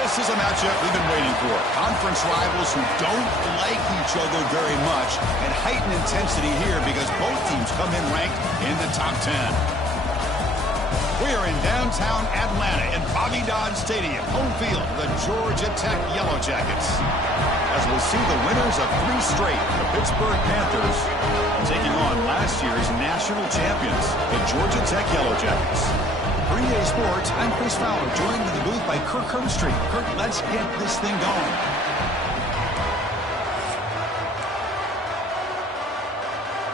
This is a matchup we've been waiting for. Conference rivals who don't like each other very much, and heightened intensity here because both teams come in ranked in the top 10. We are in downtown Atlanta in Bobby Dodd Stadium, home field of the Georgia Tech Yellow Jackets. As we'll see the winners of 3 straight, the Pittsburgh Panthers, taking on last year's national champions, the Georgia Tech Yellow Jackets. For EA Sports, I'm Chris Fowler, joined in the booth by Kirk Herbstreit. Kirk, let's get this thing going.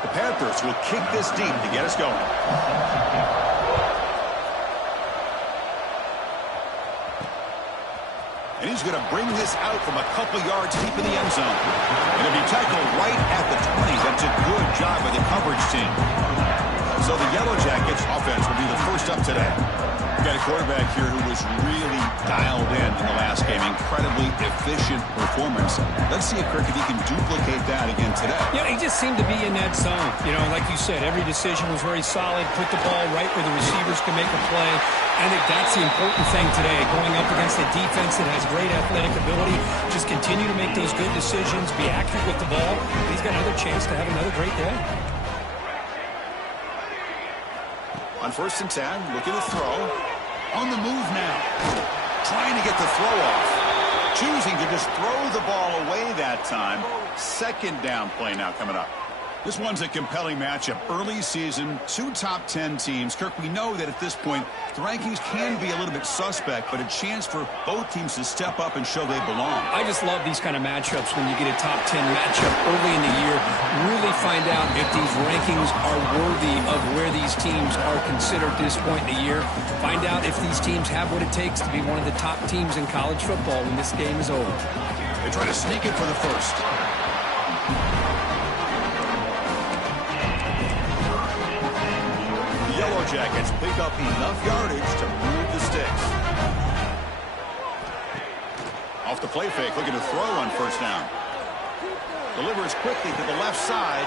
The Panthers will kick this deep to get us going. And he's going to bring this out from a couple yards deep in the end zone. Going to be tackled right at the 20. That's a good job by the coverage team. So the Yellow Jackets offense will be the first up today. We've got a quarterback here who was really dialed in the last game. Incredibly efficient performance. Let's see if Kirk, if he can duplicate that again today. Yeah, he just seemed to be in that zone. You know, like you said, every decision was very solid. Put the ball right where the receivers can make a play. I think that's the important thing today, going up against a defense that has great athletic ability. Just continue to make those good decisions, be accurate with the ball. He's got another chance to have another great day. On 1st and 10, looking to throw. On the move now. Trying to get the throw off. Choosing to just throw the ball away that time. 2nd down play now coming up. This one's a compelling matchup. Early season, 2 top 10 teams. Kirk, we know that at this point, the rankings can be a little bit suspect, but a chance for both teams to step up and show they belong. I just love these kind of matchups when you get a top 10 matchup early in the year. Really find out if these rankings are worthy of where these teams are considered at this point in the year. Find out if these teams have what it takes to be one of the top teams in college football when this game is over. They try to sneak it for the first. Yellow Jackets pick up enough yardage to move the sticks. Off the play fake, looking to throw on 1st down. Delivers quickly to the left side.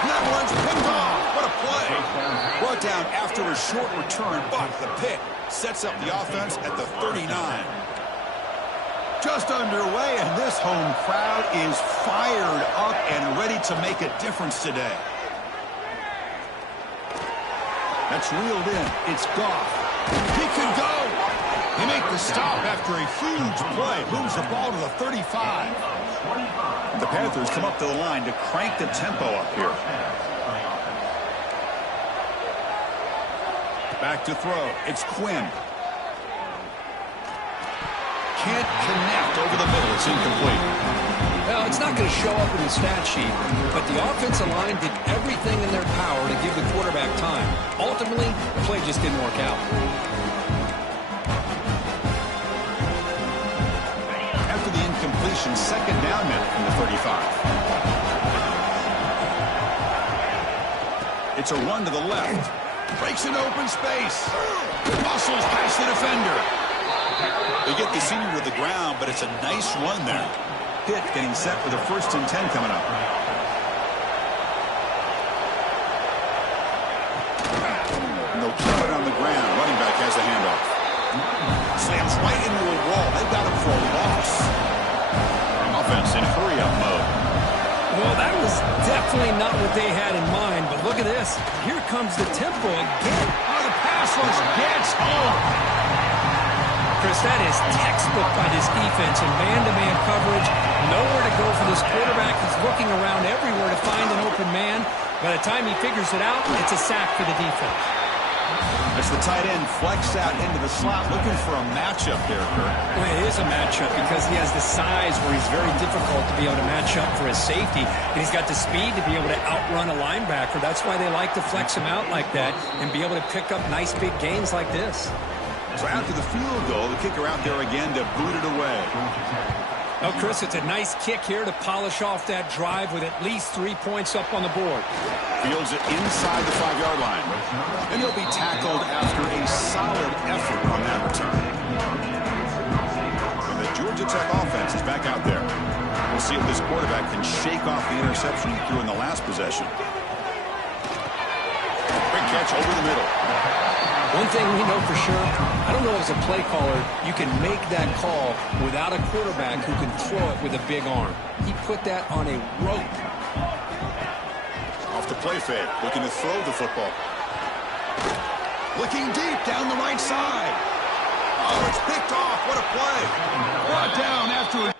And that one's picked off. What a play. Brought down after a short return, but the pick sets up the offense at the 39. Just underway, and this home crowd is fired up and ready to make a difference today. That's reeled in. It's Goff. He can go. They make the stop after a huge play. Moves the ball to the 35. The Panthers come up to the line to crank the tempo up here. Back to throw. It's Quinn. Can't connect over the middle. It's incomplete. Well, it's not going to show up in the stat sheet, but the offensive line did everything in their power to give the quarterback time. Ultimately, the play just didn't work out. After the incompletion, 2nd down minute from the 35. It's a run to the left. Breaks an open space. Muscles past the defender. They get the senior to the ground, but it's a nice run there. Pitt getting set for the 1st and 10 coming up. No keep it on the ground. Running back has the handoff. Slams right into a wall. They've got him for a loss. Offense in hurry-up mode. Well, that was definitely not what they had in mind, but look at this. Here comes the tempo again. Oh, the pass rush gets home. Chris, that is textbook by this defense in man-to-man coverage. Nowhere to go for this quarterback. He's looking around everywhere to find an open man. By the time he figures it out, it's a sack for the defense. As the tight end flex out into the slot, looking for a matchup there, Kirk. Well, it is a matchup because he has the size where he's very difficult to be able to match up for his safety. And he's got the speed to be able to outrun a linebacker. That's why they like to flex him out like that and be able to pick up nice big gains like this. So after the field goal, the kicker out there again to boot it away. Oh, Chris, it's a nice kick here to polish off that drive with at least 3 points up on the board. Fields it inside the 5-yard line. And he'll be tackled after a solid effort on that return. And the Georgia Tech offense is back out there. We'll see if this quarterback can shake off the interception he threw in the last possession. Quick catch over the middle. One thing we know for sure, I don't know as a play caller, you can make that call without a quarterback who can throw it with a big arm. He put that on a rope. Off the play fake, looking to throw the football. Looking deep down the right side. Oh, it's picked off. What a play. Brought down after a...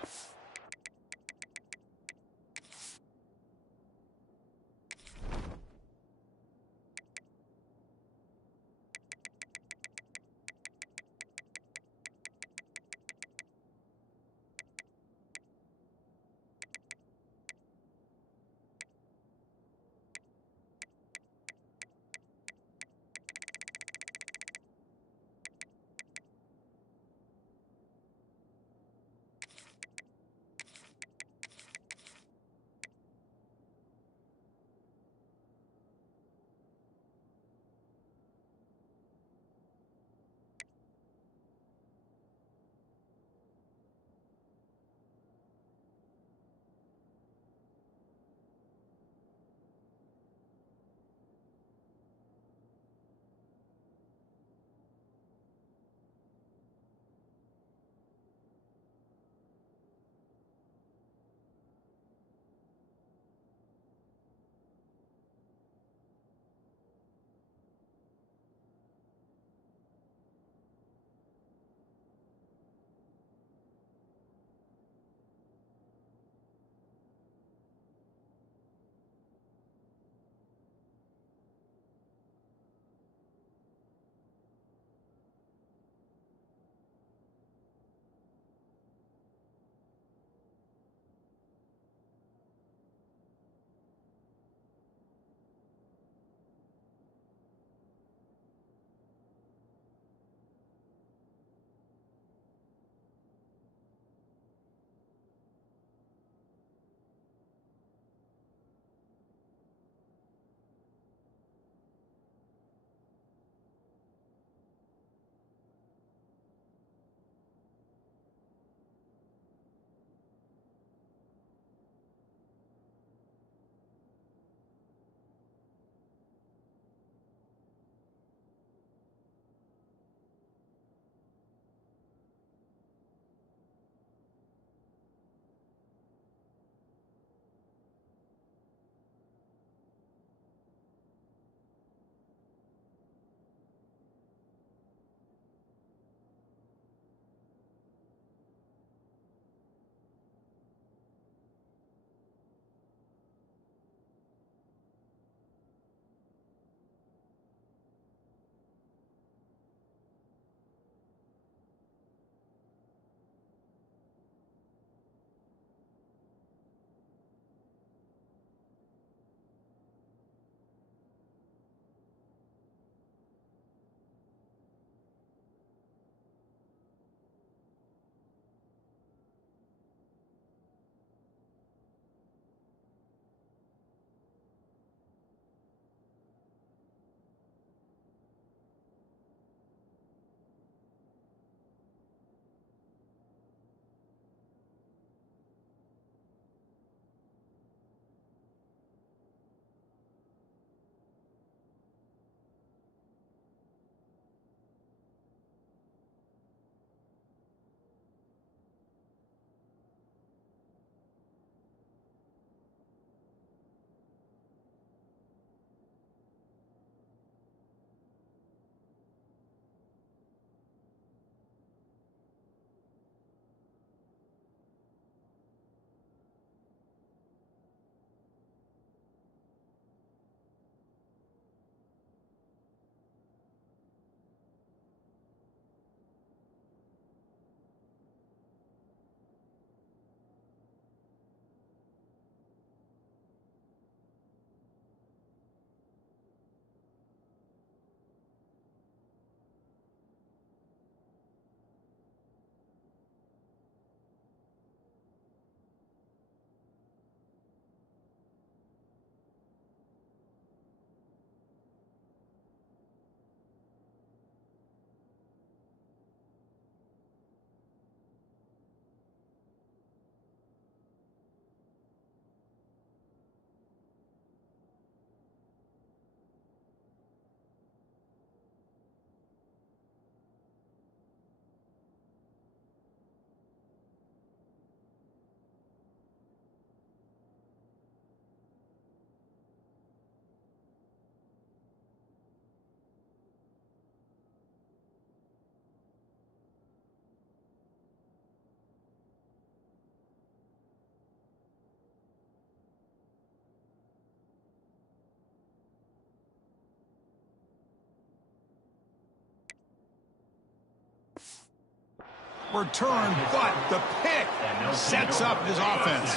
return, but the pick sets up his offense.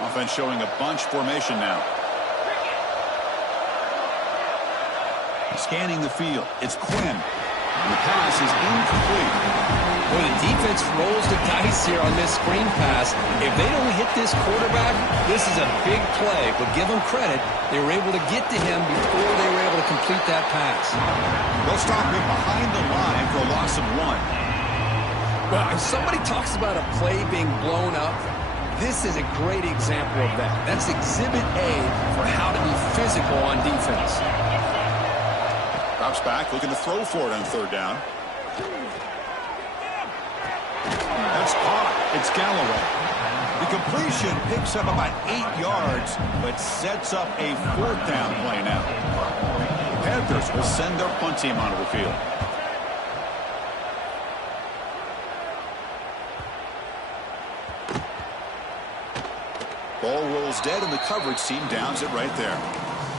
Offense showing a bunch formation now. Scanning the field. It's Quinn. And the pass is incomplete. Well, the defense rolls the dice here on this screen pass. If they don't hit this quarterback, this is a big play. But give them credit. They were able to get to him before they were able to complete that pass. They'll stop him behind the line for a loss of 1. Well, if somebody talks about a play being blown up, this is a great example of that. That's Exhibit A for how to be physical on defense. Drops back, looking to throw for it on 3rd down. That's caught. It's Galloway. The completion picks up about 8 yards, but sets up a 4th down play now. The Panthers will send their punt team onto the field. Ball rolls dead, and the coverage team downs it right there.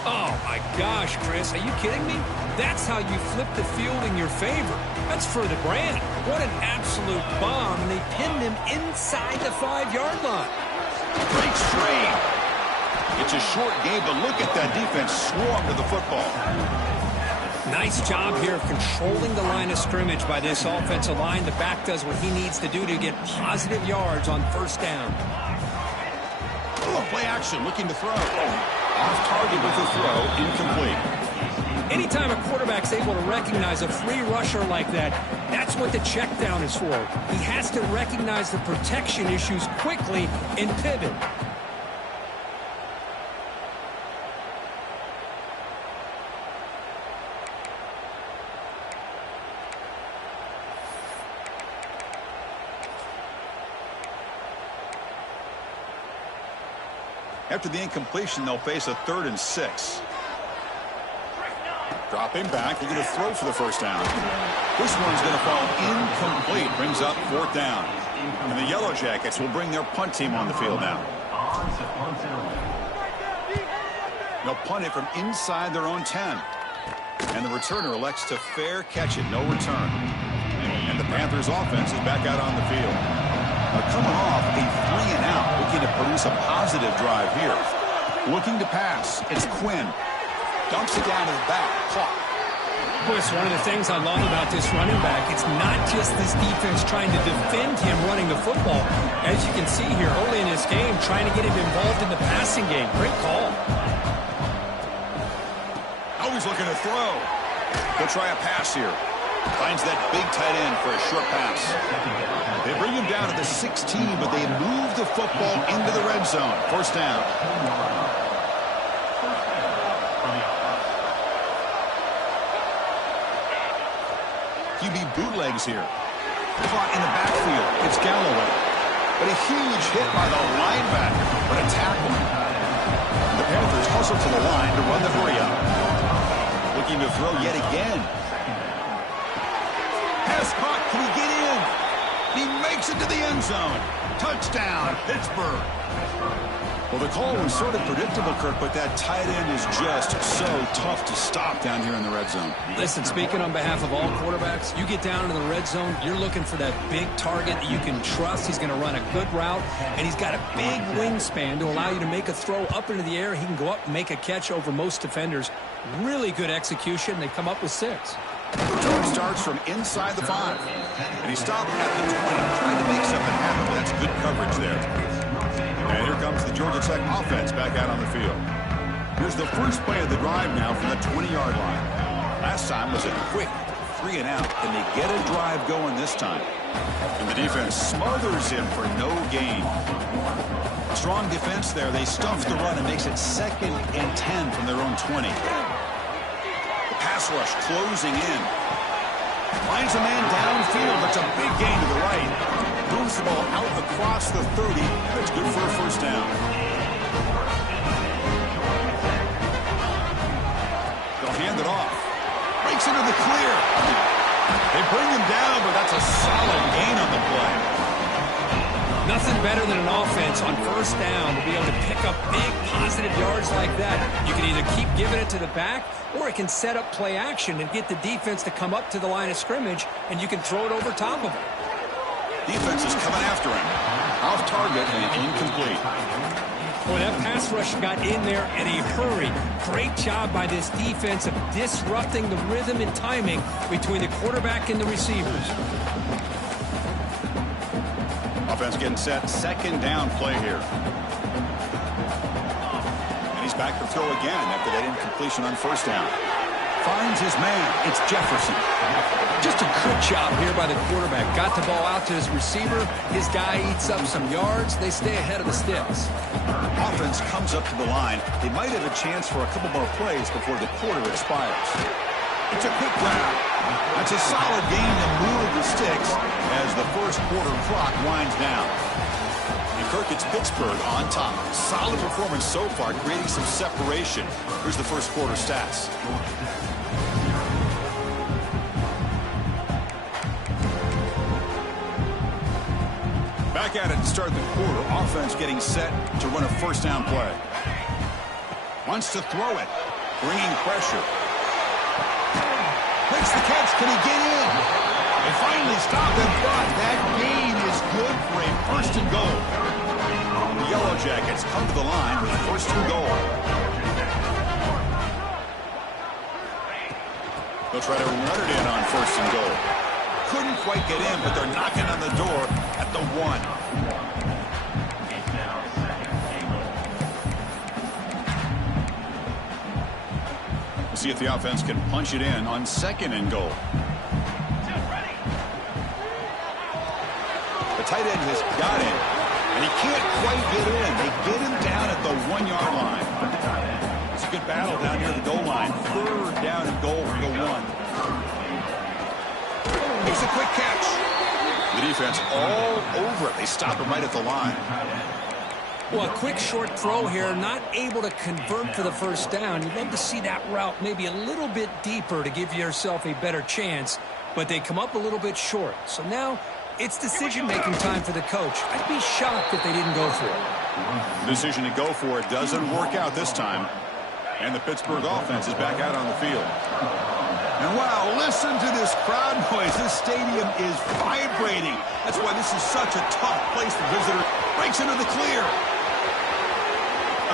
Oh, my gosh, Chris. Are you kidding me? That's how you flip the field in your favor. That's for the brand. What an absolute bomb. And they pinned him inside the 5-yard line. Great straight. It's a short game, but look at that defense swarm to the football. Nice job here of controlling the line of scrimmage by this offensive line. The back does what he needs to do to get positive yards on 1st down. Oh, play action, looking to throw. Off target with the throw, incomplete. Anytime a quarterback's able to recognize a free rusher like that, that's what the check down is for. He has to recognize the protection issues quickly and pivot. After the incompletion, they'll face a 3rd and 6. Dropping back, they're going to throw for the 1st down. This one's going to fall incomplete. Brings up 4th down. And the Yellow Jackets will bring their punt team on the field now. They'll punt it from inside their own 10. And the returner elects to fair catch it. No return. And the Panthers offense is back out on the field. Now coming off a 3-and-out, looking to produce a positive drive here. Looking to pass. It's Quinn. Dumps it down to the back. Clock. Chris, one of the things I love about this running back, it's not just this defense trying to defend him running the football. As you can see here early in this game, trying to get him involved in the passing game. Great call. Always looking to throw. He'll try a pass here. Finds that big tight end for a short pass. They bring him down to the 16, but they move the football into the red zone. 1st down. QB bootlegs here. Caught in the backfield. It's Galloway. But a huge hit by the linebacker. What a tackle. The Panthers hustle to the line to run the hurry up. Looking to throw yet again. Pass caught. Can he get in? He makes it to the end zone. Touchdown, Pittsburgh. Well, the call was sort of predictable, Kirk, but that tight end is just so tough to stop down here in the red zone. Listen, speaking on behalf of all quarterbacks, you get down into the red zone, you're looking for that big target that you can trust. He's going to run a good route, and he's got a big wingspan to allow you to make a throw up into the air. He can go up and make a catch over most defenders. Really good execution. They come up with 6. Return starts from inside the 5. And he stopped at the 20, trying to make something happen, but that's good coverage there. And here comes the Georgia Tech offense back out on the field. Here's the first play of the drive now from the 20-yard line. Last time was a quick 3-and-out. Can they get a drive going this time? And the defense smothers him for no gain. Strong defense there. They stuff the run and makes it 2nd and 10 from their own 20. The pass rush closing in. Finds a man downfield. That's a big gain to the right. Moves the ball out across the 30. That's good for a 1st down. They'll hand it off. Breaks into the clear. They bring him down, but that's a solid gain on the play. Nothing better than an offense on 1st down to be able to pick up big positive yards like that. You can either keep giving it to the back, or it can set up play action and get the defense to come up to the line of scrimmage, and you can throw it over top of it. Defense is coming after him. Off target and incomplete. Boy, that pass rush got in there in a hurry. Great job by this defense of disrupting the rhythm and timing between the quarterback and the receivers. Offense getting set. Second down play here. And he's back to throw again after that incompletion on first down. Finds his man. It's Jefferson. Just a good job here by the quarterback. Got the ball out to his receiver. His guy eats up some yards. They stay ahead of the sticks. Offense comes up to the line. They might have a chance for a couple more plays before the quarter expires. It's a quick grab. That's a solid gain to move the sticks as the first quarter clock winds down. And Kirk, it's Pittsburgh on top. Solid performance so far, creating some separation. Here's the first quarter stats. Back at it to start the quarter. Offense getting set to run a first down play. Wants to throw it. Bringing pressure. Makes the catch. Can he get in? They finally stop him, but that gain is good for a first and goal. The Yellow Jackets come to the line with first and goal. They'll try to run it in on first and goal. Couldn't quite get in, but they're knocking on the door at the 1. We'll see if the offense can punch it in on second and goal. The tight end has got in, and he can't quite get in. They get him down at the 1-yard line. It's a good battle down near the goal line. Third down and goal for the 1. Here's a quick catch. The defense all over it. They stop him right at the line. Well, a quick short throw here, not able to convert for the first down. You'd love to see that route maybe a little bit deeper to give yourself a better chance, but they come up a little bit short. So now it's decision-making time for the coach. I'd be shocked if they didn't go for it. Decision to go for it doesn't work out this time. And the Pittsburgh offense is back out on the field. And wow, listen to this crowd noise. This stadium is vibrating. That's why this is such a tough place for visitors. Breaks into the clear.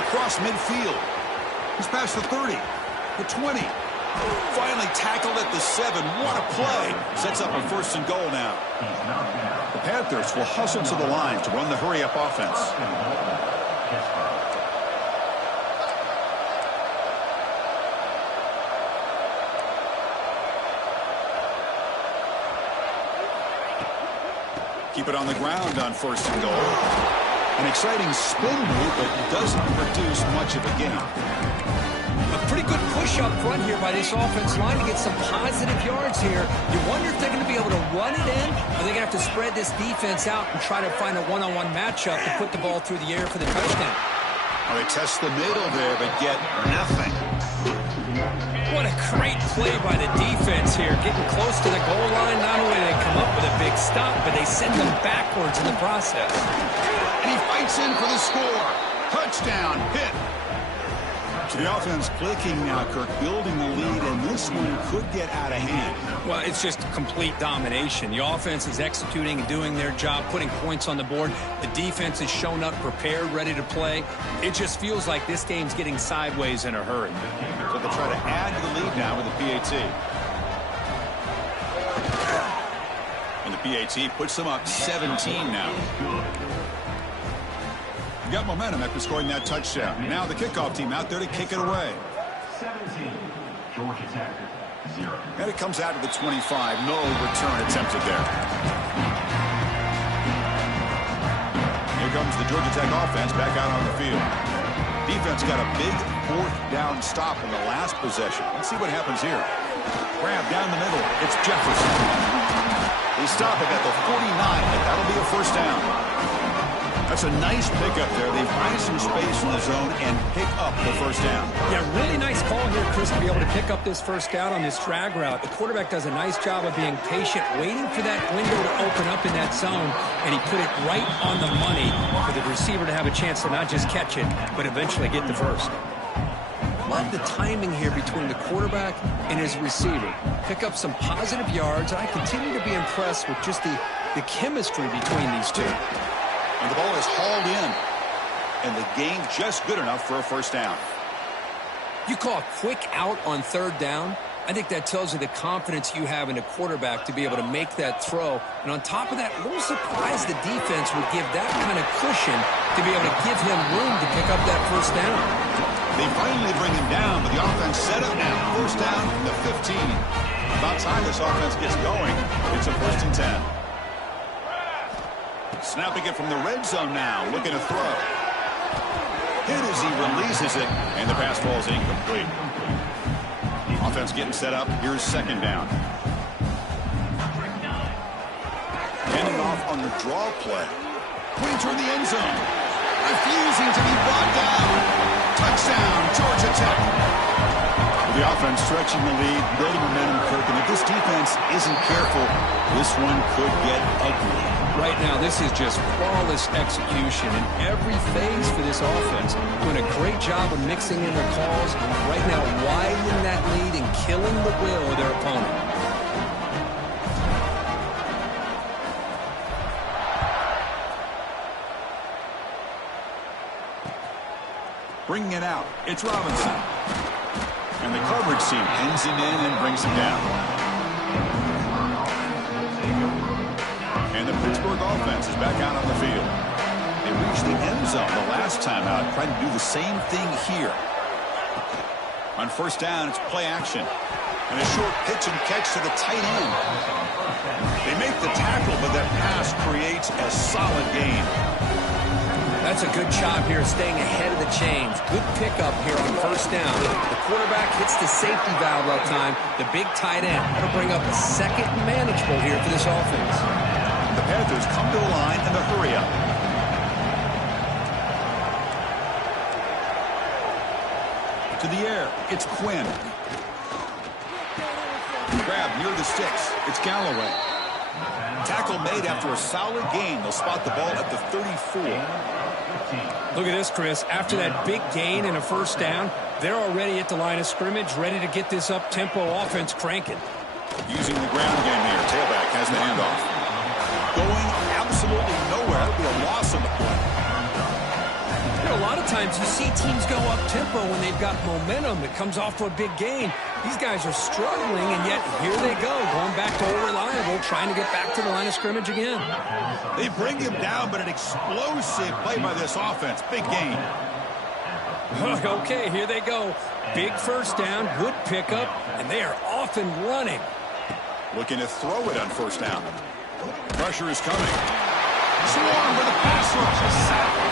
Across midfield. He's past the 30. The 20. Finally tackled at the 7. What a play. Sets up a first and goal now. The Panthers will hustle to the line to run the hurry-up offense. Keep it on the ground on first and goal. An exciting spin move, but doesn't produce much of a gain. A pretty good push up front here by this offense line to get some positive yards here. You wonder if they're going to be able to run it in, or they're going to have to spread this defense out and try to find a one-on-one matchup to put the ball through the air for the touchdown. Well, they test the middle there, but get nothing. What a great play by the defense here. Getting close to the goal line. Not only do they come up with a big stop, but they send them backwards in the process. And he fights in for the score. Touchdown, Pitt. So the offense clicking now, Kirk, building the lead, and this one could get out of hand. Well, it's just complete domination. The offense is executing and doing their job, putting points on the board. The defense is shown up, prepared, ready to play. It just feels like this game's getting sideways in a hurry. So they'll try to add to the lead now with the PAT. And the PAT puts them up 17 now. You got momentum after scoring that touchdown. Now the kickoff team out there to kick it away. 17, Georgia Tech, 0. And it comes out to the 25. No return attempted there. Here comes the Georgia Tech offense back out on the field. Defense got a big fourth down stop in the last possession. Let's see what happens here. Grab down the middle. It's Jefferson. They stop it at the 49, and that'll be a first down. That's a nice pickup there. They find some space in the zone and pick up the first down. Yeah, really nice call here, Chris, to be able to pick up this first down on this drag route. The quarterback does a nice job of being patient, waiting for that window to open up in that zone, and he put it right on the money for the receiver to have a chance to not just catch it, but eventually get the first. Love the timing here between the quarterback and his receiver. Pick up some positive yards, and I continue to be impressed with just the the chemistry between these two. And the ball is hauled in. And the gain just good enough for a first down. You call a quick out on third down. I think that tells you the confidence you have in a quarterback to be able to make that throw. And on top of that, a little surprised the defense would give that kind of cushion to be able to give him room to pick up that first down. They finally bring him down, but the offense set up now. First down from the 15. About time this offense gets going. It's a 1st and 10. Snapping it from the red zone now, looking to throw. Hit as he releases it, and the pass falls incomplete. Offense getting set up. Here's 2nd down. Handing off on the draw play. Pointing toward the end zone. Refusing to be brought down. Touchdown, Georgia Tech. The offense stretching the lead, building momentum, Kirk. And if this defense isn't careful, this one could get ugly. Right now, this is just flawless execution in every phase for this offense. Doing a great job of mixing in their calls. Right now, widening that lead and killing the will of their opponent. Bringing it out, it's Robinson. And the coverage team pins him in and brings him down. And the Pittsburgh offense is back out on the field. They reached the end zone the last time out, trying to do the same thing here. On first down, it's play action. And a short pitch and catch to the tight end. They make the tackle, but that pass creates a solid gain. That's a good job here, staying ahead of the chains. Good pickup here on first down. The quarterback hits the safety valve that time. The big tight end. That'll bring up a second manageable here for this offense. The Panthers come to a line in the hurry up. To the air, it's Quinn. Grab near the sticks. It's Galloway. Tackle made after a solid gain. They'll spot the ball at the 34. Look at this, Chris. After that big gain and a first down, they're already at the line of scrimmage, ready to get this up-tempo offense cranking. Using the ground game here. Tailback has the handoff. Going absolutely nowhere. That would be a loss on the play. You know, a lot of times you see teams go up-tempo when they've got momentum that comes off to a big gain. These guys are struggling, and yet here they go, going back to old reliable, trying to get back to the line of scrimmage again. They bring him down, but an explosive play by this offense. Big gain. Okay, here they go. Big first down, good pickup, and they are off and running. Looking to throw it on first down. Pressure is coming. Swarm with a pass rush.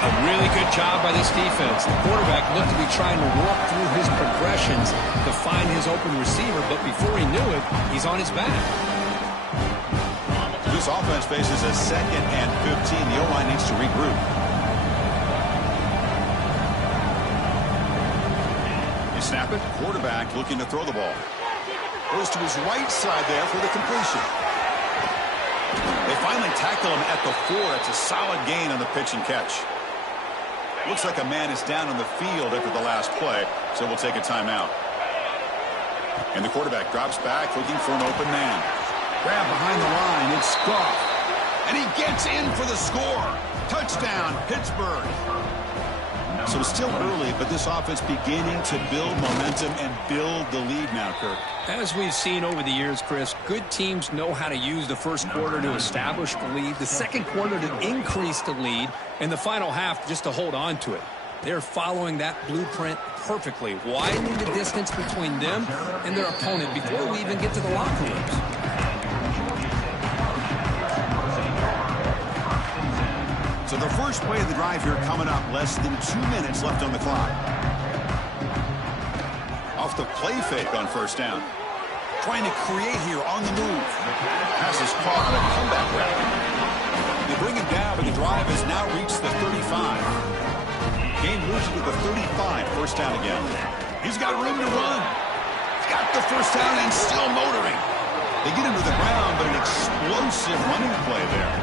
A really good job by this defense. The quarterback looked to be trying to walk through his progressions to find his open receiver, but before he knew it, he's on his back. This offense faces a 2nd and 15. The O-line needs to regroup. You snap it. Quarterback looking to throw the ball. Goes to his right side there for the completion. They finally tackle him at the 4. It's a solid gain on the pitch and catch. Looks like a man is down on the field after the last play, so we'll take a timeout. And the quarterback drops back looking for an open man. Grab behind the line. It's Goff. And he gets in for the score. Touchdown, Pittsburgh. So it's still early, but this offense beginning to build momentum and build the lead now, Kirk. As we've seen over the years, Chris, good teams know how to use the first quarter to establish the lead, the second quarter to increase the lead, and the final half just to hold on to it. They're following that blueprint perfectly, widening the distance between them and their opponent before we even get to the locker rooms. So the first play of the drive here coming up. Less than 2 minutes left on the clock. Off the play fake on first down. Trying to create here on the move. Pass is caught on a comeback route. They bring him down, but the drive has now reached the 35. Game moves to the 35. First down again. He's got room to run. Got the first down and still motoring. They get him to the ground, but an explosive running play there.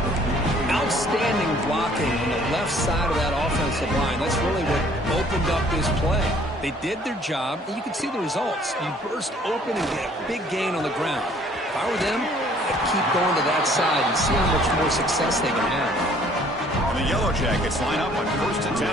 Outstanding blocking on the left side of that offensive line. That's really what opened up this play. They did their job, and you can see the results. You burst open and get a big gain on the ground. If I were them, got to keep going to that side and see how much more success they can have. And the Yellow Jackets line up on 1st and 10.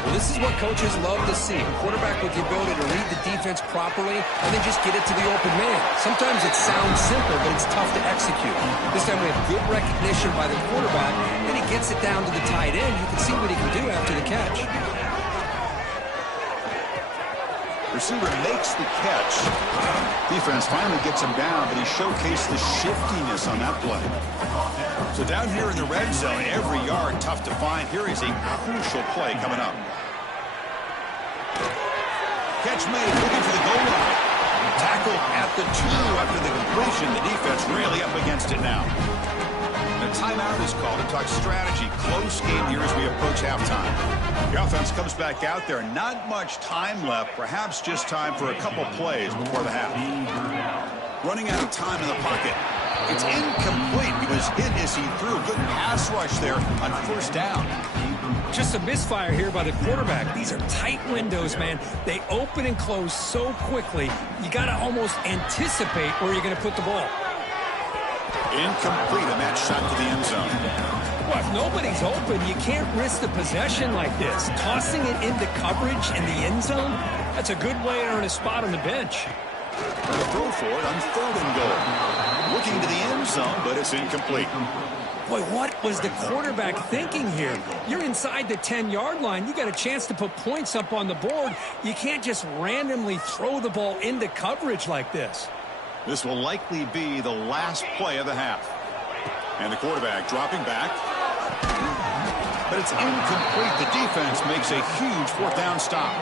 Well, this is what coaches love to see. A quarterback with the ability to read the defense properly and then just get it to the open man. Sometimes it sounds simple, but it's tough to execute. This time we have good recognition by the quarterback, and he gets it down to the tight end. You can see what he can do after the catch. Receiver makes the catch. Defense finally gets him down, but he showcased the shiftiness on that play. So down here in the red zone, every yard tough to find. Here is a crucial play coming up. Catch made, looking for the goal line. Tackle at the 2 after the completion. The defense really up against it now. The timeout is called to talk strategy. Close game here as we approach halftime. The offense comes back out there. Not much time left. Perhaps just time for a couple plays before the half. Running out of time in the pocket. It's incomplete. He was hit as he threw. Good pass rush there on 1st down. Just a misfire here by the quarterback. These are tight windows, man. They open and close so quickly. You got to almost anticipate where you're going to put the ball. Incomplete, and that shot to the end zone. Well, if nobody's open, you can't risk the possession like this. Tossing it into coverage in the end zone, that's a good way to earn a spot on the bench. And a throw for it on 3rd and goal. Looking to the end zone, but it's incomplete. Boy, what was the quarterback thinking here? You're inside the 10-yard line. You got a chance to put points up on the board. You can't just randomly throw the ball into coverage like this. This will likely be the last play of the half. And the quarterback dropping back. But it's incomplete. The defense makes a huge 4th down stop.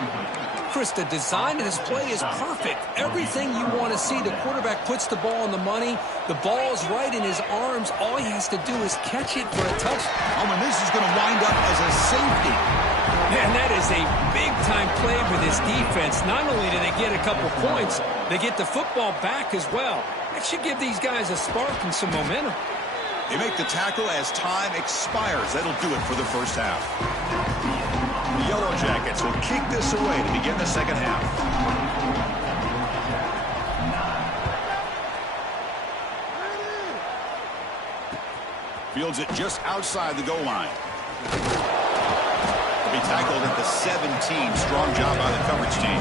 Chris, the design of this play is perfect. Everything you want to see. The quarterback puts the ball on the money. The ball is right in his arms. All he has to do is catch it for a touchdown. Oh, and this is going to wind up as a safety. Man, that is a big-time play for this defense. Not only do they get a couple points, they get the football back as well. That should give these guys a spark and some momentum. They make the tackle as time expires. That'll do it for the first half. The Yellow Jackets will kick this away to begin the second half. Fields it just outside the goal line. To be tackled at the 17. Strong job by the coverage team.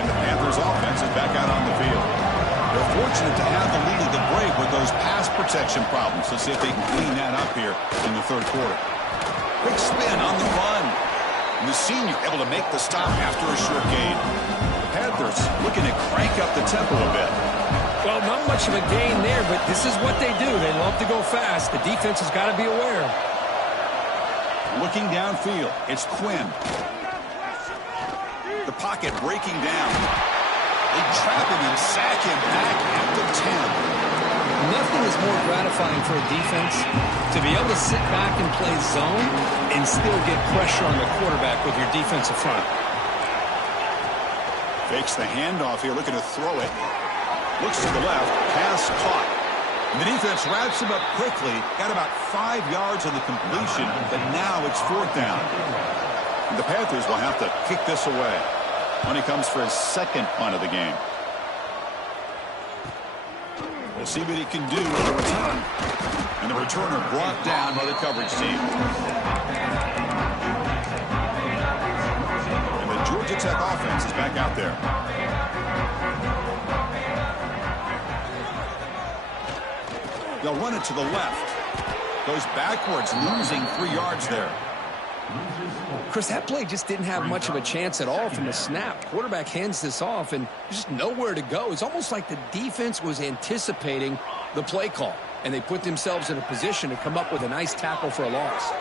And the Panthers offense is back out on the field. They're fortunate to have the lead of the break with those pass protection problems. Let's see if they can clean that up here in the 3rd quarter. Quick spin on the run. And the senior able to make the stop after a short gain. The Panthers looking to crank up the tempo a bit. Well, not much of a gain there, but this is what they do. They love to go fast. The defense has got to be aware. Looking downfield, it's Quinn. The pocket breaking down. They trap him and sack him back at the 10. Nothing is more gratifying for a defense to be able to sit back and play zone and still get pressure on the quarterback with your defensive front. Fakes the handoff here, looking to throw it. Looks to the left, pass caught. And the defense wraps him up quickly. Got about 5 yards on the completion, but now it's 4th down. And the Panthers will have to kick this away when he comes for his 2nd punt of the game. We'll see what he can do with the return. And the returner brought down by the coverage team. And the Georgia Tech offense is back out there. They'll run it to the left. Goes backwards, losing 3 yards there. Chris, that play just didn't have much of a chance at all from the snap. Quarterback hands this off and just nowhere to go. It's almost like the defense was anticipating the play call, and they put themselves in a position to come up with a nice tackle for a loss.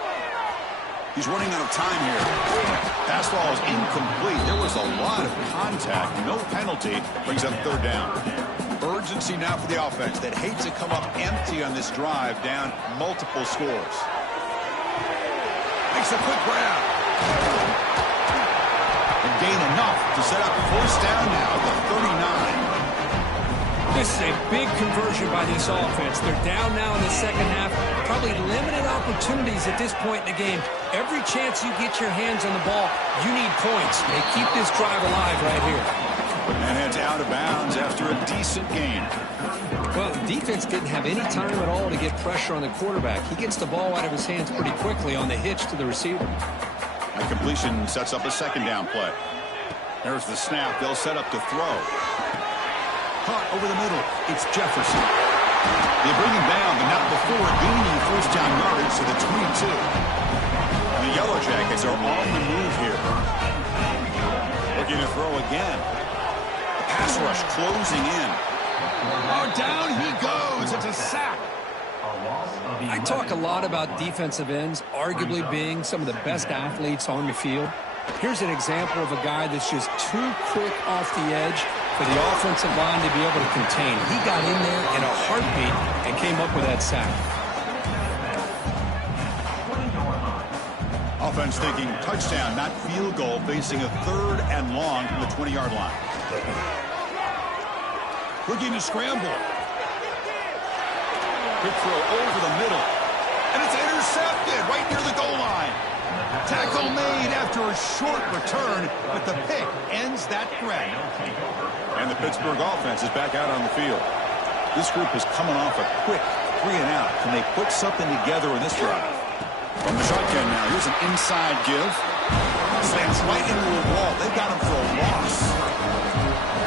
He's running out of time here. Pass ball is incomplete. There was a lot of contact. No penalty. Brings up 3rd down. Urgency now for the offense that hates to come up empty on this drive, down multiple scores. Makes a quick grab. And gain enough to set up 1st down now at the 39. This is a big conversion by this offense. They're down now in the second half. Probably limited opportunities at this point in the game. Every chance you get your hands on the ball, you need points. They keep this drive alive right here. And heads out of bounds after a decent gain. Well, the defense didn't have any time at all to get pressure on the quarterback. He gets the ball out of his hands pretty quickly on the hitch to the receiver. A completion sets up a second down play. There's the snap. They'll set up to throw. Caught over the middle. It's Jefferson. They bring him down, but not before gaining first down yardage to the 22. And the Yellow Jackets are on the move here. Looking to throw again. The pass rush closing in. Oh, down he goes. It's a sack. I talk a lot about defensive ends, arguably being some of the best athletes on the field. Here's an example of a guy that's just too quick off the edge for the offensive line to be able to contain. He got in there in a heartbeat and came up with that sack. Offense thinking touchdown, not field goal, facing a 3rd and long from the 20-yard line. Looking to scramble. Quick throw over the middle. And it's intercepted right near the goal line. Tackle made after a short return, but the pick ends that threat. And the Pittsburgh offense is back out on the field. This group is coming off a quick 3 and out. Can they put something together in this drive? From the shotgun now, here's an inside give. Slams right into a wall. They've got him for a loss.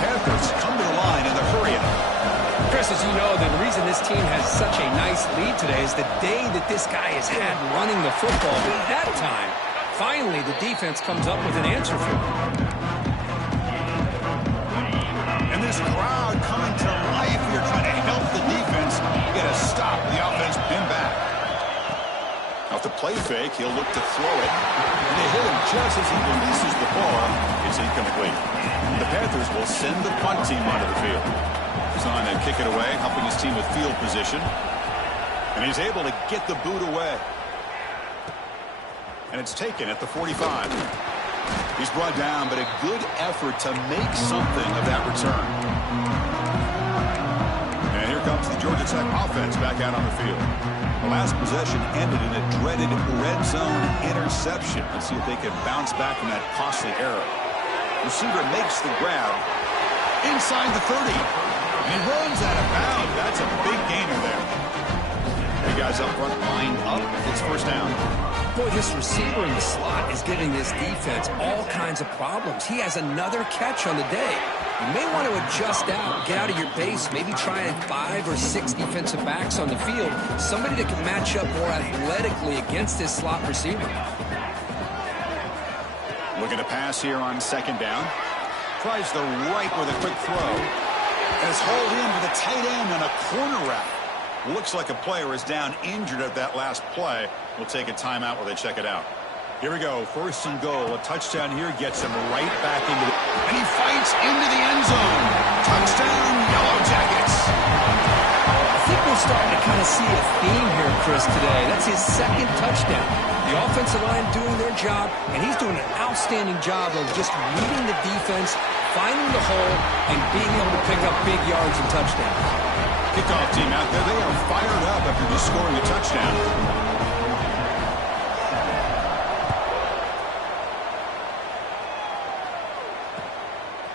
Panthers come to the line in the hurry up. Chris, as you know, the reason this team has such a nice lead today is the day that this guy has had running the football. But that time, finally, the defense comes up with an answer for him. And this crowd coming to life here, trying to help the defense get a stop. The offense pinned back. Off the play fake, he'll look to throw it. And they hit him just as he releases the ball. It's incomplete. The Panthers will send the punt team onto the field. He's on to kick it away, helping his team with field position. And he's able to get the boot away. And it's taken at the 45. He's brought down, but a good effort to make something of that return. And here comes the Georgia Tech offense back out on the field. The last possession ended in a dreaded red zone interception. Let's see if they can bounce back from that costly error. Receiver makes the grab inside the 30. And he runs out of bounds. That's a big gainer there. The guys up front lined up. It's first down. Boy, this receiver in the slot is giving this defense all kinds of problems. He has another catch on the day. You may want to adjust out, get out of your base, maybe try 5 or 6 defensive backs on the field. Somebody that can match up more athletically against this slot receiver. Looking to pass here on second down. Tries the right with a quick throw. And it's hauled in with a tight end and a corner route. Looks like a player is down injured at that last play. We'll take a timeout while they check it out. Here we go. First and goal. A touchdown here gets him right back into the... And he fights into the end zone. Touchdown, Yellow Jackets. I think we're starting to kind of see a theme here, Chris, today. That's his 2nd touchdown. The offensive line doing their job, and he's doing an outstanding job of just reading the defense, finding the hole, and being able to pick up big yards and touchdowns. Kickoff team out there. They are fired up after just scoring a touchdown.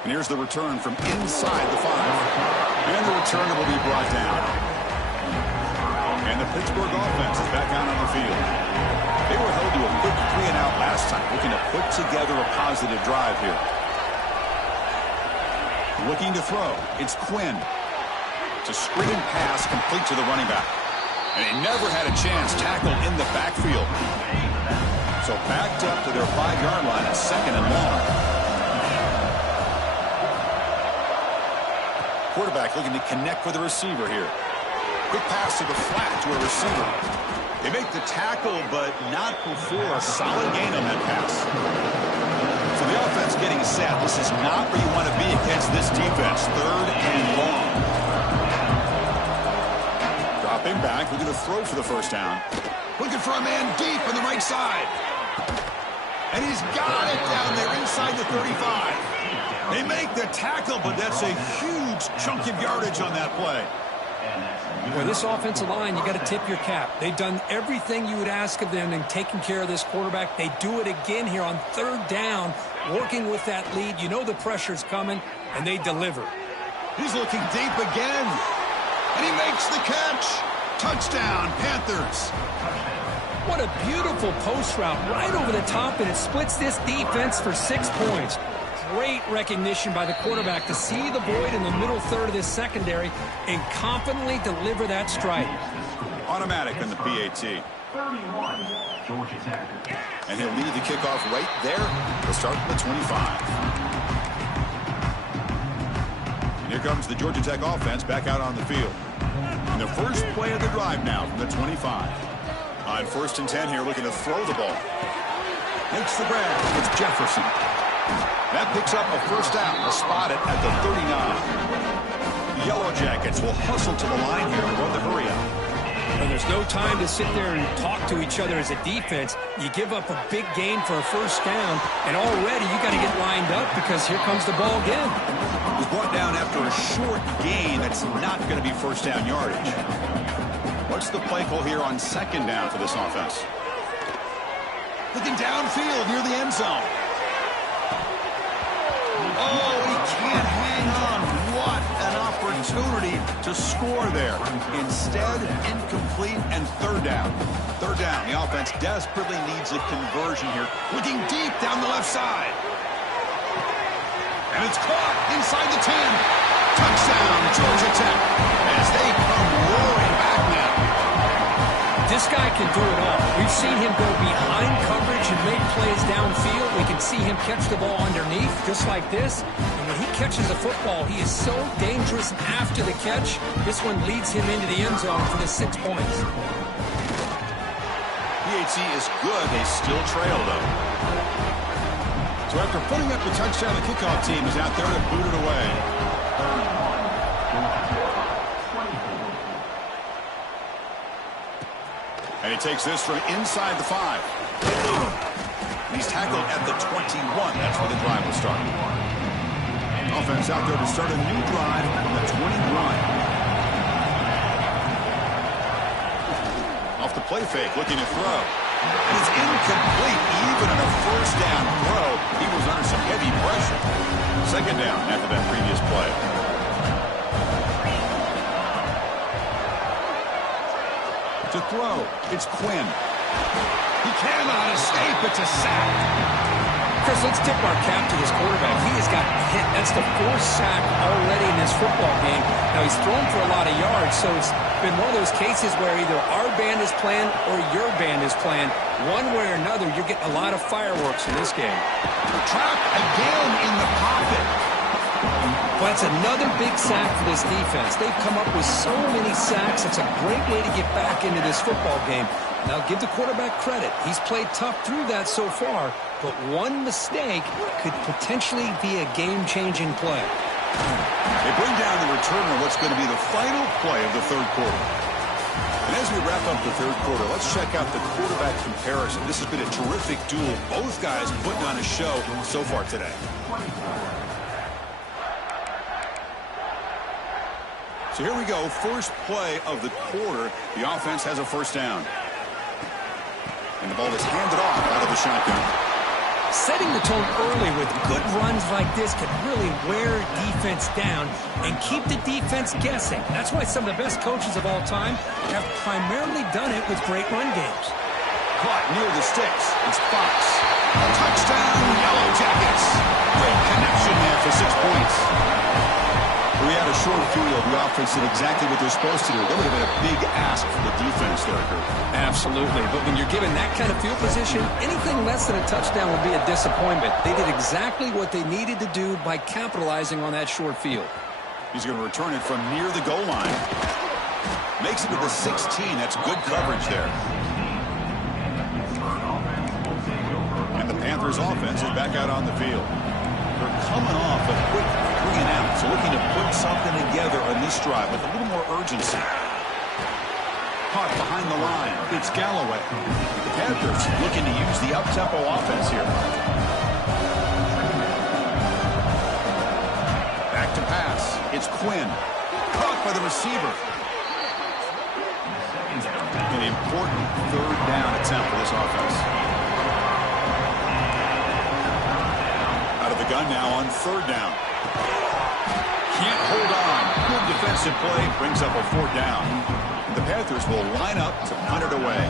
And here's the return from inside the 5. And the returner will be brought down. And the Pittsburgh offense is back out on the field. They were held to a quick 3 and out last time, looking to put together a positive drive here. Looking to throw. It's Quinn. It's a screen pass complete to the running back. And he never had a chance tackled in the backfield. So backed up to their 5-yard line at 2nd and long. Quarterback looking to connect with the receiver here. Quick pass to the flat to a receiver. They make the tackle, but not before a solid gain on that pass. So the offense getting set. This is not where you want to be against this defense. 3rd and long. Dropping back, looking to throw for the first down. Looking for a man deep on the right side. And he's got it down there inside the 35. They make the tackle, but that's a huge chunk of yardage on that play. Well, this offensive line, you got to tip your cap. They've done everything you would ask of them in taking care of this quarterback. They do it again here on third down, working with that lead. You know the pressure's coming, and they deliver. He's looking deep again, and he makes the catch. Touchdown, Panthers. What a beautiful post route right over the top, and it splits this defense for 6 points. Great recognition by the quarterback to see the void in the middle third of this secondary and confidently deliver that strike. Automatic on the PAT. 31, Georgia Tech. And he'll lead the kickoff right there. He'll start at the 25. And here comes the Georgia Tech offense back out on the field. And the first play of the drive now from the 25. On 1st and 10 here, looking to throw the ball. Makes the grab. It's Jefferson. That picks up a first down. They'll spot it at the 39. The Yellow Jackets will hustle to the line here and run the hurry up. And there's no time to sit there and talk to each other as a defense. You give up a big gain for a first down, and already you got to get lined up because here comes the ball again. It was brought down after a short gain. That's not going to be first down yardage. What's the play call here on 2nd down for this offense? Looking downfield near the end zone. Oh, he can't hang on. What an opportunity to score there. Instead, incomplete and 3rd down. 3rd down. The offense desperately needs a conversion here. Looking deep down the left side. And it's caught inside the 10. Touchdown, Georgia Tech. As they come roaring back now. This guy can do it all. We've seen him go behind coverage and make plays downfield. We can see him catch the ball underneath, just like this. And when he catches a football, he is so dangerous after the catch. This one leads him into the end zone for the 6 points. PAT is good. They still trail, though. So after putting up the touchdown, the kickoff team is out there to boot it away. And he takes this from inside the 5. He's tackled at the 21. That's where the drive will start. Offense out there to start a new drive from the 21. Off the play fake, looking to throw. And it's incomplete. Even on a first down throw, he was under some heavy pressure. 2nd down after that previous play. To throw, it's Quinn. He cannot escape. It's a sack. Chris, let's tip our cap to this quarterback. He has got hit. That's the 4th sack already in this football game. Now, he's thrown for a lot of yards, so it's been one of those cases where either our band is playing or your band is playing. One way or another, you're getting a lot of fireworks in this game. Trapped again in the pocket. Well, that's another big sack for this defense. They've come up with so many sacks. It's a great way to get back into this football game. Now, give the quarterback credit. He's played tough through that so far, but one mistake could potentially be a game-changing play. They bring down the return on what's going to be the final play of the 3rd quarter. And as we wrap up the 3rd quarter, let's check out the quarterback comparison. This has been a terrific duel. Both guys putting on a show so far today. So here we go, first play of the quarter. The offense has a first down. And the ball is handed off out of the shotgun. Setting the tone early with good runs like this can really wear defense down and keep the defense guessing. That's why some of the best coaches of all time have primarily done it with great run games. Caught near the sticks. It's Fox. Touchdown, Yellow Jackets. Great connection there for 6 points. We had a short field. The offense did exactly what they're supposed to do. That would have been a big ask for the defense there, Kurt. Absolutely. But when you're given that kind of field position, anything less than a touchdown would be a disappointment. They did exactly what they needed to do by capitalizing on that short field. He's going to return it from near the goal line. Makes it to the 16. That's good coverage there. And the Panthers offense is back out on the field. They're coming off a quick 3 and out, so looking to put something together on this drive with a little more urgency. Caught behind the line. It's Galloway. The Panthers looking to use the up-tempo offense here. Back to pass. It's Quinn. Caught by the receiver. an important third down attempt for this offense. Out of the gun now on third down. Can't hold on. Good defensive play brings up a fourth down. The Panthers will line up to punt it away.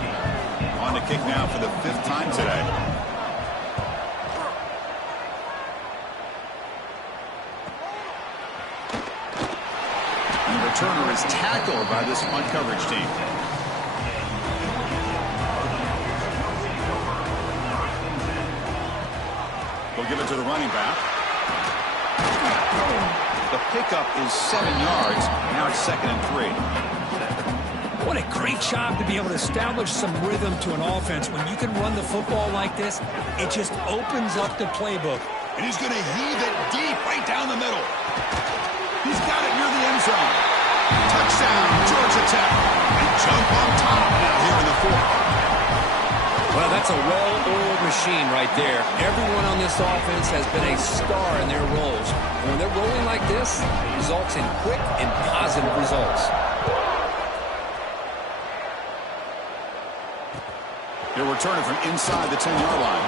On to kick now for the 5th time today. And the returner is tackled by this punt coverage team. They'll give it to the running back. The pickup is 7 yards. Now it's 2nd and 3. What a great job to be able to establish some rhythm to an offense. When you can run the football like this, it just opens up the playbook. And he's going to heave it deep right down the middle. He's got it near the end zone. Touchdown, Georgia Tech. And jump on top now here in the 4th. Well, that's a well-oiled machine right there. Everyone on this offense has been a star in their roles. And when they're rolling like this, it results in quick and positive results. They're returning from inside the 10-yard line.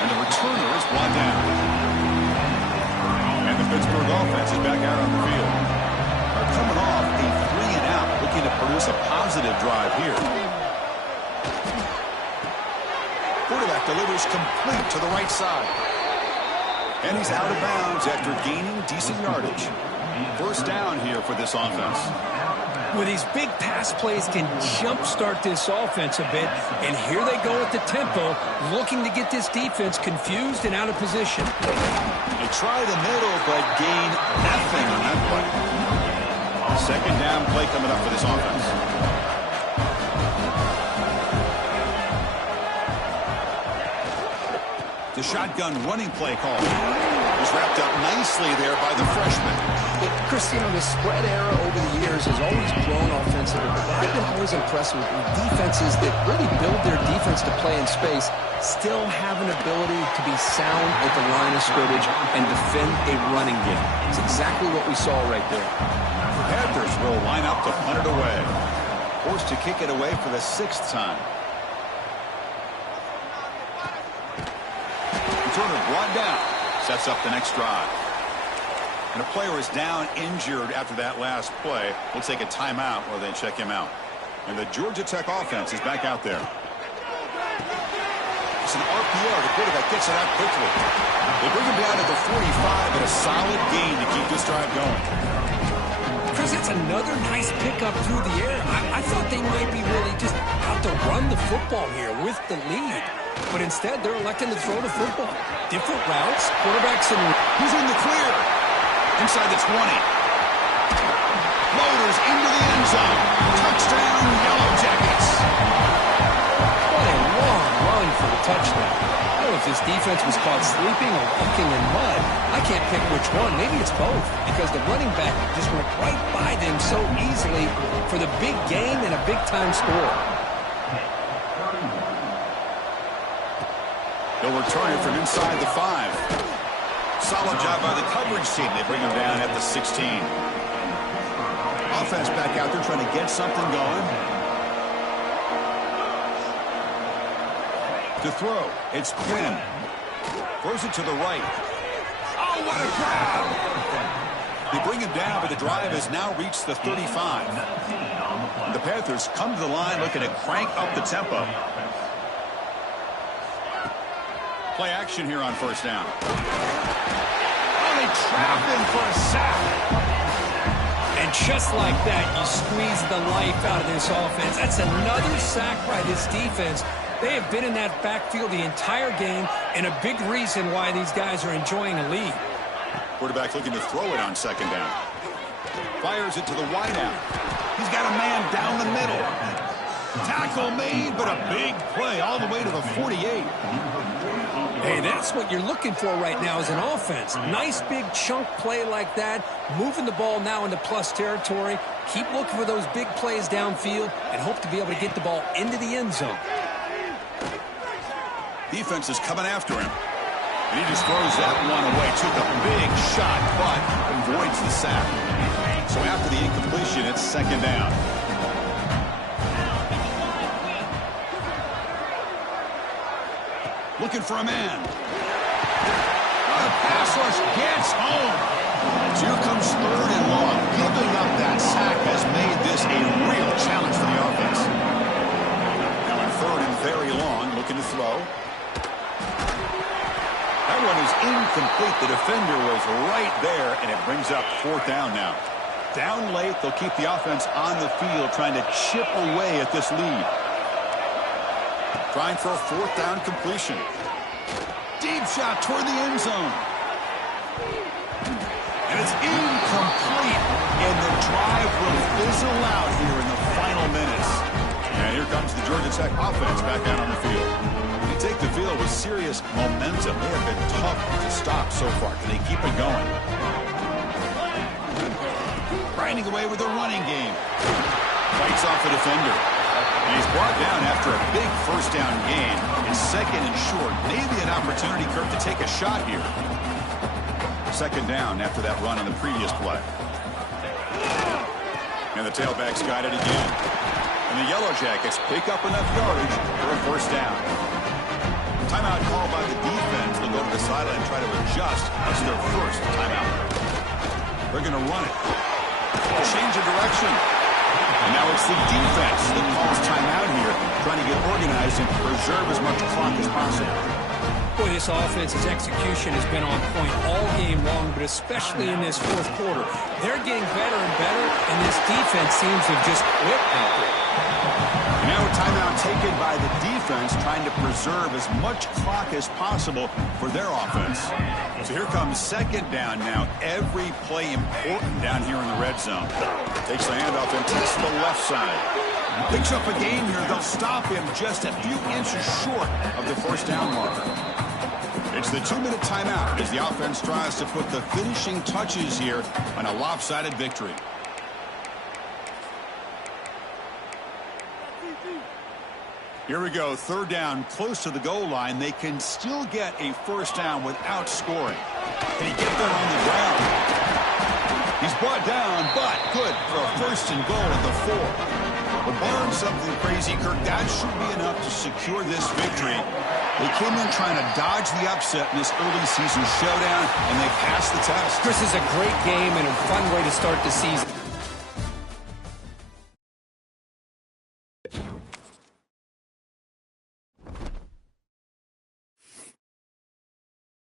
And the returner is brought down. And the Pittsburgh offense is back out on the field. They're coming off a 3-and-out, looking to produce a positive drive here. Quarterback delivers complete to the right side. And he's out of bounds after gaining decent yardage. First down here for this offense. Well, these big pass plays can jumpstart this offense a bit. And here they go at the tempo, looking to get this defense confused and out of position. They try the middle, but gain nothing on that play. Second down play coming up for this offense. The shotgun running play call is wrapped up nicely there by the freshman. Cristiano, the spread era over the years has always grown offensively, but I've been always impressed with defenses that really build their defense to play in space, still have an ability to be sound at the line of scrimmage and defend a running game. It's exactly what we saw right there. The Panthers will line up to punt it away. Forced to kick it away for the 6th time. Returner brought down. Sets up the next drive. And a player is down injured after that last play. We'll take a timeout while they check him out. And the Georgia Tech offense is back out there. It's an RPO. The quarterback gets it out quickly. They bring him down at the 45 and a solid gain to keep this drive going. Chris, it's another nice pickup through the air. I thought they might be really just out to run the football here with the lead. But instead, they're electing to throw the football. Different routes, quarterbacks in. He's in the clear. Inside the 20. Loaders into the end zone. Touchdown, Yellow Jackets. What a long run for the touchdown. I don't know if this defense was caught sleeping or walking in mud. I can't pick which one. Maybe it's both, because the running back just went right by them so easily for the big gain and a big-time score. They'll return it from inside the 5. Solid job by the coverage team. They bring him down at the 16. Offense back out there trying to get something going. To throw, it's Quinn. Throws it to the right. Oh, what a grab! They bring him down, but the drive has now reached the 35. The Panthers come to the line looking to crank up the tempo. Play action here on first down. Oh, they trap him for a sack. And just like that, you squeeze the life out of this offense. That's another sack by this defense. They have been in that backfield the entire game, and a big reason why these guys are enjoying a lead. Quarterback looking to throw it on second down. Fires it to the wideout. He's got a man down the middle. Tackle made, but a big play all the way to the 48. Hey, that's what you're looking for right now as an offense. Nice big chunk play like that, moving the ball now into plus territory. Keep looking for those big plays downfield and hope to be able to get the ball into the end zone. Defense is coming after him. And he just throws that one away. Took a big shot, but avoids the sack. So after the incompletion, it's second down. Looking for a man. The pass rush gets home. So here comes 3rd and long. Giving up that sack has made this a real challenge for the offense. Now on 3rd and very long, looking to throw. That one is incomplete. The defender was right there, and it brings up 4th down now. Down late, they'll keep the offense on the field, trying to chip away at this lead. Trying for a 4th down completion. Deep shot toward the end zone. And it's incomplete, and the drive will fizzle out here in the final minutes. And here comes the Georgia Tech offense back out on the field. They take the field with serious momentum. They have been tough to stop so far. Can they keep it going? Grinding away with a running game. Fights off the defender. And he's brought down after a big 1st down gain. It's 2nd and short. Maybe an opportunity, Kirk, to take a shot here. 2nd down after that run on the previous play. And the tailback's got it again. And the Yellow Jackets pick up enough yardage for a 1st down. Timeout called by the defense. They'll go to the sideline and try to adjust. That's their 1st timeout. They're going to run it. Change of direction. And now it's the defense that calls timeout here, trying to get organized and preserve as much clock as possible. Boy, this offense's execution has been on point all game long, but especially in this 4th quarter. They're getting better and better, and this defense seems to have just quit out there. And now a timeout taken by the defense, trying to preserve as much clock as possible for their offense. So here comes 2nd down now. Every play important down here in the red zone. Takes the handoff and tests the left side. Picks up a gain here. They'll stop him just a few inches short of the 1st down marker. It's the 2-minute timeout as the offense tries to put the finishing touches here on a lopsided victory. Here we go, 3rd down, close to the goal line. They can still get a 1st down without scoring. Can he get there on the ground? He's brought down, but good for a 1st and goal at the 4. But barring something crazy, Kirk, that should be enough to secure this victory. They came in trying to dodge the upset in this early season showdown, and they passed the test. This is a great game and a fun way to start the season.